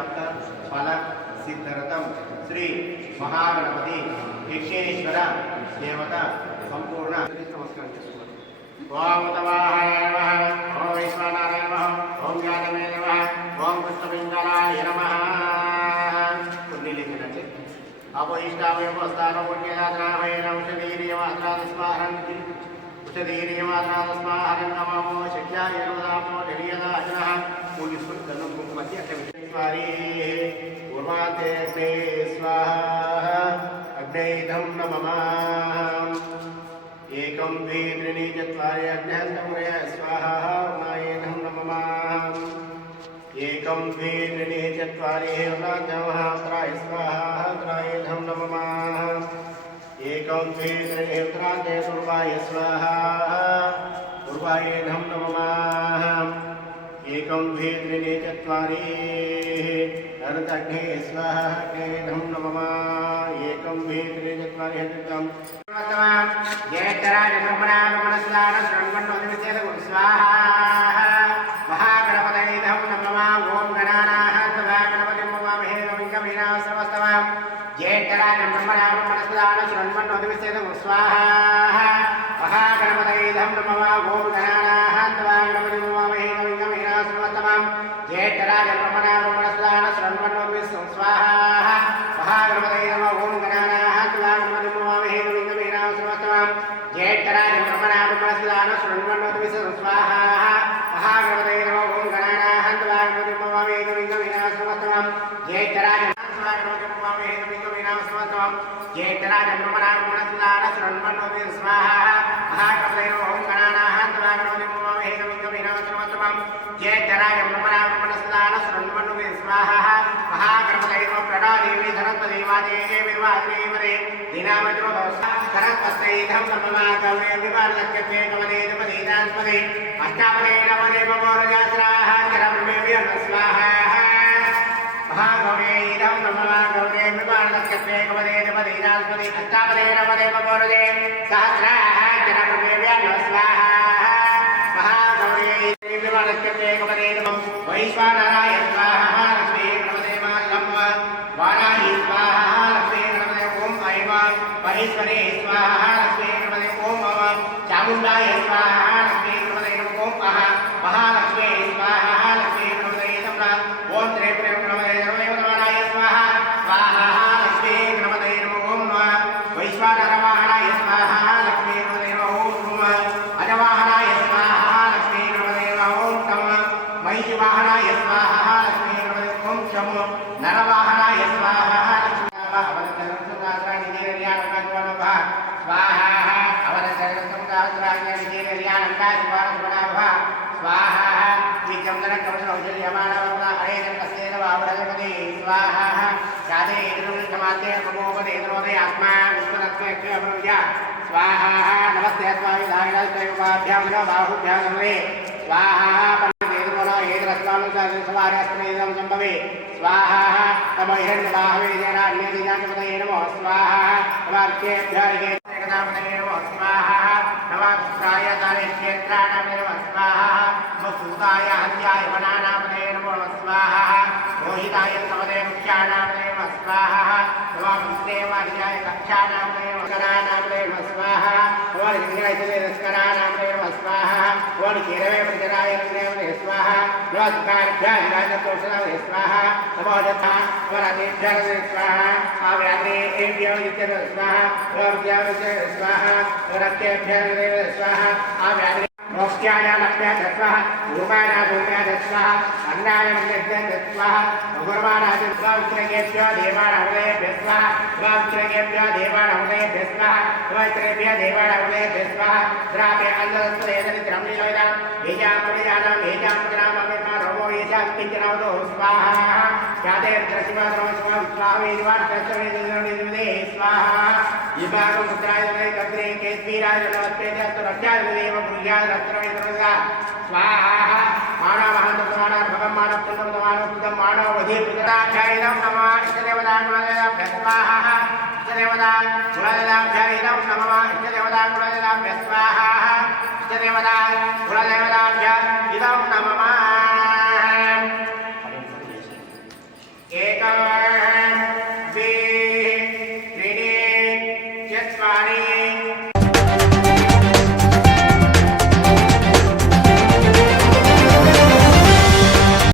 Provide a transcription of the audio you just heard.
प्राप्त फल सिद्धरतम श्री महागणपति विश्वेश्वर देवता संपूर्ण ओम तवाहाय नमः ओम विश्वनारायण नमः ओम ज्ञानमय नमः ओम कृष्णपिंगलाय नमः पुण्य लिखिनचे अपो इष्टावयवस्थानो पुण्यदात्रावय औषधीर्यमात्रास्माहं औषधीर्यमात्रास्माहं नमो शक्याय नमो धैर्यदाजनः पूजिस्कुल कन्नु कुंकुमति अक्षविश्वारी उर्वाते स्वाहा अग्नैधं नमः एकं द्वे त्रीणि चत्वारि अग्न्यन्तमुरय स्वाहा उमायेनं नमः एकं द्वे त्रीणि चत्वारि उत्राय स्वाहा उत्रायेनं नमः एकं द्वे त्रीणि उत्तराते पूर्वाय स्वाहा पूर्वायेनं नमः एकं द्वे त्रीणि चत्वारि अनन्तग्ने स्वाहा अग्नेनं नमः एकं द्वे त्रीणि चत्वारि हृदयं ज्येष्ठराज ब्रह्मणागमनस्नान श्रवणोदिविषेद स्वाहा महागणपतये नमः ओम गणानाः तथा गणपतिं नमामहे गविङ्गमीना सर्वस्तवा ज्येष्ठराज ब्रह्मणागमनस्नान श्रवणोदिविषेद स्वाहा महागणपतये नमः ओम गणानाः तथा गणपतिं नमामहे गविङ्गमीना सर्वस्तवा ज्येष्ठराज ब्रह्मणागमनस्नान श्रवणोदिविषेद स्वाहा महागणपतये नमः ओम गणानाः तथा गणपतिं नमामहे गविङ्गमीना ज्येष्ठराज ब्रह्मणागमनस्नान श्रवणोदिविषेद स्वाहा महागणपतये नमः ओम गणानाः तथा गणपतिं नमामहे गविङ्गमीना सर्वस्तवा ज्येष्ठराज नमामहे गविङ्गमीना सर्वस्तवा ज्येष्ठराज ब्रह्मणागमनस्नान श्रवणोदिविषेद स्वाहा महागणपतये नमः ओम गणानाः तथा गणपतिं नमामहे गविङ्गमीना सर्वस्तवा ज्येष्ठराज ब्रह्मणागमनस्नान श्रवणोदिविषेद स्वाहा महागणपतये नमः प्रणादेवी धनपति वादेवी विवादेवरे दिनामत्रो सरस्वत्यैधं नमः गौरे विवादक्यते कवलेन पदेदास्पदे अष्टावरे नवरे ममोरजास्राः चरब्रह्मेभ्यो स्वाहा महागौरेधं नमः गौरे विवादक्यते कवलेन पदेदास्पदे अष्टावरे नवरे ममोरजे सहस्राः चरब्रह्मेभ्यो स्वाहा महागौरे विवादक्यते कवलेन वैश्वानराय स्वाहा लक्ष्मी गणपतिमालम् वाराही स्वाहा लक्ष्मी गणपते ओम ऐवा महेश्वरे स्वाहा लक्ष्मी गणपते ओम चामुण्डाय स्वाहा लक्ष्मी गणपते ओम महालक्ष्मी स्वाहा लक्ष्मी गणपते नमः ओम त्रिपुरे गणपते नमः स्वाहा स्वाहा लक्ष्मी गणपते ओम वैश्वानरवाहनाय स्वाहा लक्ष्मी गणपते ओम अजवाहनाय स्वाहा लक्ष्मी गणपते ओम तम महिषवाहनाय स्वाहा लक्ष्मी गणपते ओम शम नरवाहनाय स्वाहा लक्ष्मी स्वाहा स्वाहा विचंदन कवचौषधीयमानवः हरेजन्मस्तेन वावरगपति स्वाहा शादे इदनुष्ठमाद्य ममोपदे नमोदे आत्मा विश्वरत्नस्य अमृजा स्वाहा नमस्ते अस्माभिधायिनस्तयोपाभ्यां न बाहुभ्यां नमवे स्वाहा पन्नेदुमनो एतरस्मानुसारसवार्यास्त्रेदं सम्भवे स्वाहा तम हिरण्यबाहवे जनान्यदिनाकपतये नमो स्वाहा तवार्केभ्यः एकदापतये नमो स्वाहा नवास्त्राय तारेक्षेत्राणां नमः स्वाहा मसूताय हत्याय वनानापतये नमो स्वाहा रोहिताय समदे मुख्यानां नमः स्वाहा नवामस्तेवार्याय कक्षानां नमः करानां स्वाहा नवालिङ्गायतलेस्करानां नमः स्वाहा नवालिकेरवे प्रजराय नमः स्वाहा नवास्कार्भ्याय राजतोषणाय स्वाहा नमो यथा नवराजेभ्यः स्वाहा आव्याग्नेभ्यो नित्यं स्वाहा नवविद्यावस्य स्वाहा नवरक्तेभ्यः स्वाहा आव्याग्ने मोक्ष्याय लक्ष्म्या दत्त्वा रूपाय भूम्या दत्त्वा अन्नाय मन्यस्य दत्त्वा भगवानाय दत्त्वा उत्तरेभ्यो देवानाहुतेभ्यः स्वाहा उत्तरेभ्यो देवानाहुतेभ्यः स्वाहा उत्तरेभ्यो देवानाहुतेभ्यः स्वाहा द्रापे अन्नदत्तरेदनित्रं लीलोयदा बीजामृजानां बीजामृजामृता रोमो येषां किञ्चनवतो स्वाहा जाते द्रशिवाद्रमस्वा स्वाहावेदिवार्तस्वेदिनिर्विदे स्वाहा विभागं पुत्राय कग्रे केस्वीराय नमस्तेजस्तु रक्षाय देव भूयाय रत्रवेदनदा स्वाहा मानवहन्तमानः भगवान् मानवपुत्रं मानववधीपुत्राख्यायिनं नमः इष्टदेवतानुदेवताभ्यः स्वाहा इष्टदेवतानुदेवताभ्यः नमः इष्टदेवतानुदेवताभ्यः स्वाहा इष्टदेवतानुदेवताभ्यः नमः एकम्